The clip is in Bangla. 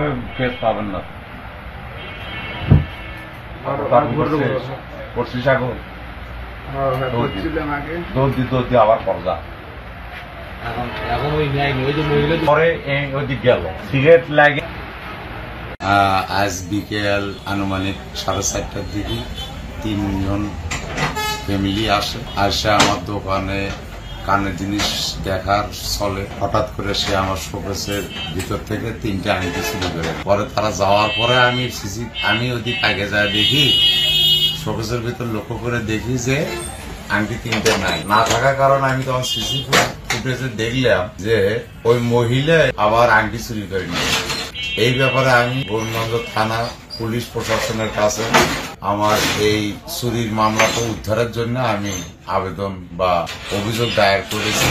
ওইভাবে কেস পাবেন না। পড়ছিস এখন দৌড় দিয়ে আবার পর্দা পরে ওইদিক গেল সিগারেট লাগে। আজ বিকেল আনুমানিক 4:30টার দিকে 3 জন ফ্যামিলি আসে আমার দোকানে কানের জিনিস দেখার চলে। হঠাৎ করে সে আমার শোকেসের ভিতর থেকে 3টে আংটি চুরি করে। পরে তারা যাওয়ার পরে আমি ওদিক আগে যা দেখি শোকেসের ভিতর লক্ষ্য করে দেখি যে আংটি 3টে নাই। না থাকার কারণে আমি তখন সিসি ফুটেজে দেখলাম যে ওই মহিলা আবার আংটি চুরি করে নিয়ে। এই ব্যাপারে আমি গোবিন্দগঞ্জ থানা পুলিশ প্রশাসনের কাছে আমার এই চুরির মামলাটা উদ্ধারের জন্য আমি আবেদন বা অভিযোগ দায়ের করেছি।